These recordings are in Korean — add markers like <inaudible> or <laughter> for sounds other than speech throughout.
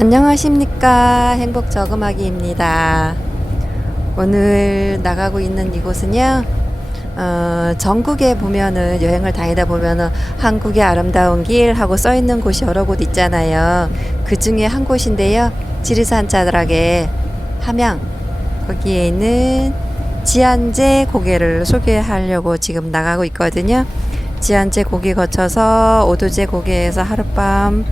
안녕하십니까 행복 저금하기입니다. 오늘 나가고 있는 이곳은요. 어, 전국에 보면은 여행을 다니다 보면은 한국의 아름다운 길 하고 써 있는 곳이 여러 곳 있잖아요. 그 중에 한 곳인데요. 지리산 자락에 함양 거기에 있는 지안제 고개를 소개하려고 지금 나가고 있거든요. 지안제 고개 거쳐서 오도제 고개에서 하룻밤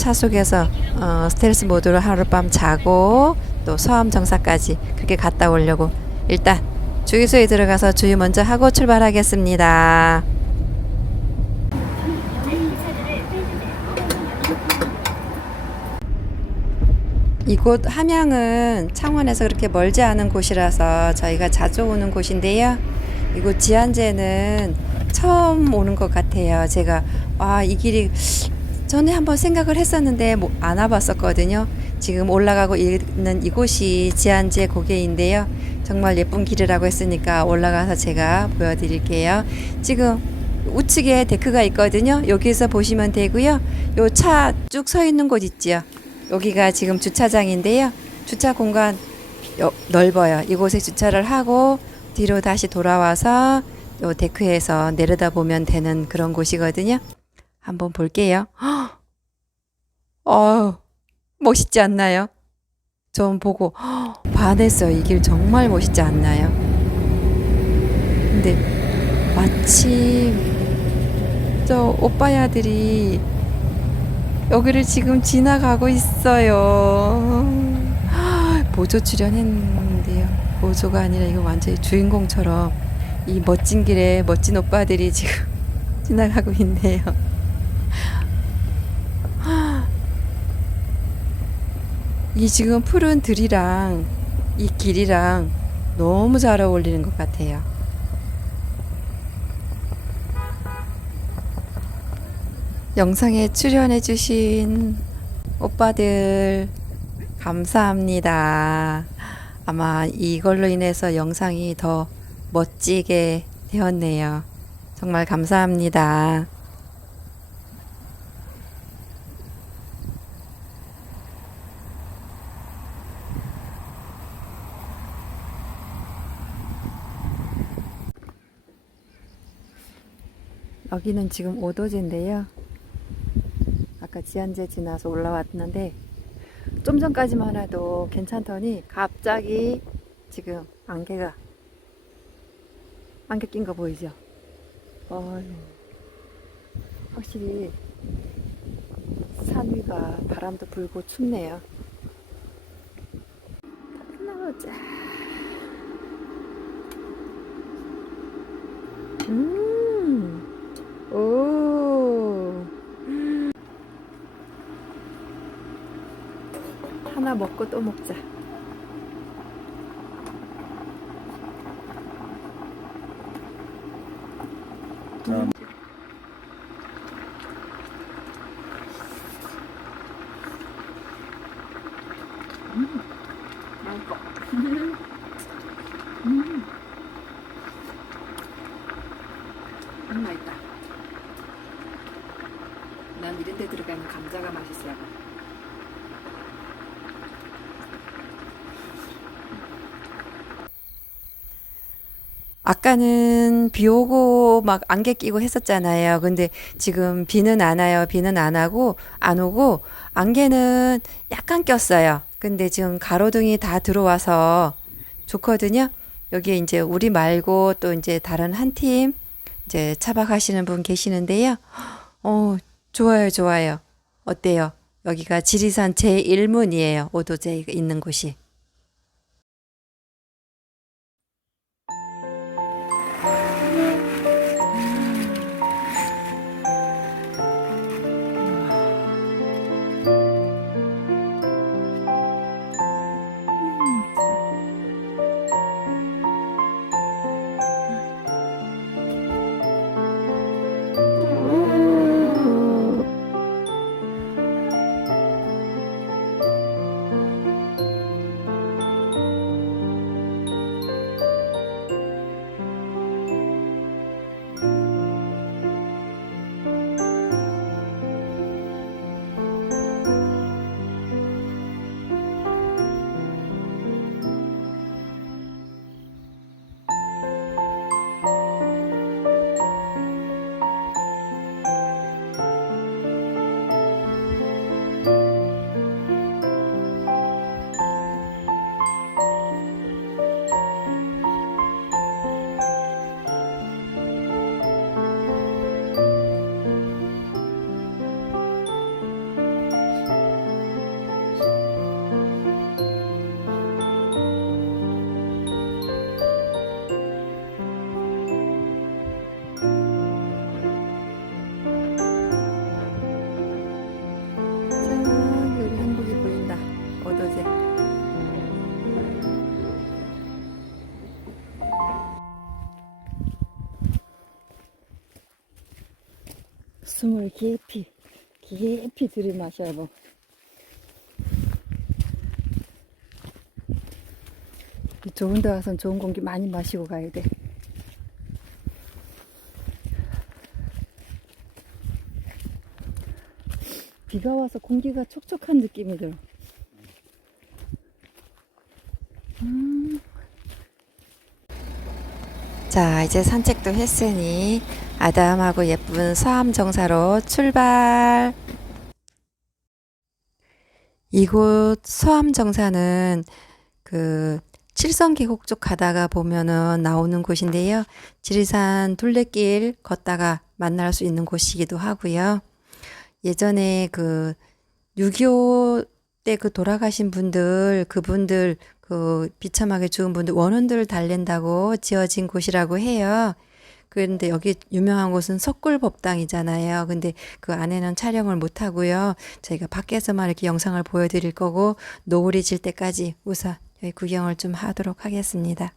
차 속에서 어, 스텔스 모드로 하룻밤 자고 또 서암 정사까지 그렇게 갔다 오려고 일단 주유소에 들어가서 주유 먼저 하고 출발하겠습니다. 이곳 함양은 창원에서 그렇게 멀지 않은 곳이라서 저희가 자주 오는 곳인데요. 이곳 지안제는 처음 오는 것 같아요. 제가 와 이 길이 전에 한번 생각을 했었는데 뭐 안 와봤었거든요. 지금 올라가고 있는 이곳이 지안제 고개인데요. 정말 예쁜 길이라고 했으니까 올라가서 제가 보여드릴게요. 지금 우측에 데크가 있거든요. 여기서 보시면 되고요. 요 차 쭉 서 있는 곳 있지요. 여기가 지금 주차장인데요. 주차 공간 여- 넓어요. 이곳에 주차를 하고 뒤로 다시 돌아와서 요 데크에서 내려다 보면 되는 그런 곳이거든요. 한번 볼게요. 어, 멋있지 않나요? 좀 보고 헉, 반했어요. 이 길 정말 멋있지 않나요? 근데 마침 저 오빠야들이 여기를 지금 지나가고 있어요. 보조 출연했는데요. 보조가 아니라 이거 완전히 주인공처럼 이 멋진 길에 멋진 오빠들이 지금 <laughs> 지나가고 있네요. 이 지금 푸른 들이랑 이 길이랑 너무 잘 어울리는 것 같아요. 영상에 출연해주신 오빠들 감사합니다. 아마 이걸로 인해서 영상이 더 멋지게 되었네요. 정말 감사합니다. 여기는 지금 오도제인데요. 아까 지안제 지나서 올라왔는데 좀 전까지만 해도 괜찮더니 갑자기 지금 안개가 안개 낀 거 보이죠? 어휴, 확실히 산 위가 바람도 불고 춥네요. 나오자. 음, 하나 먹고 또 먹자. 음, 맛있다. 난 이런 데 들어가는 감자가 맛있어요. 아까는 비 오고 막 안개 끼고 했었잖아요. 근데 지금 비는 안 와요. 비는 안 하고 안 오고 안개는 약간 꼈어요. 근데 지금 가로등이 다 들어와서 좋거든요. 여기에 이제 우리 말고 또 이제 다른 한 팀 이제 차박하시는 분 계시는데요. 어, 좋아요, 좋아요. 어때요? 여기가 지리산 제1문이에요. 오도제 있는 곳이. 숨을 깊이 깊이 들이마셔야 뭐. 이 좋은 데 와선 좋은 공기 많이 마시고 가야 돼. 비가 와서 공기가 촉촉한 느낌이 들어. 음. 자, 이제 산책도 했으니 아담하고 예쁜 서암 정사로 출발. 이곳 서암 정사는 그 칠성 계곡 쪽 가다가 보면은 나오는 곳인데요. 지리산 둘레길 걷다가 만날 수 있는 곳이기도 하고요. 예전에 그 6.25 때 그 돌아가신 분들, 그분들 그 비참하게 죽은 분들 원혼들을 달랜다고 지어진 곳이라고 해요. 그런데 여기 유명한 곳은 석굴법당이잖아요. 근데 그 안에는 촬영을 못 하고요. 저희가 밖에서만 이렇게 영상을 보여드릴 거고 노을이 질 때까지 우선 여기 구경을 좀 하도록 하겠습니다.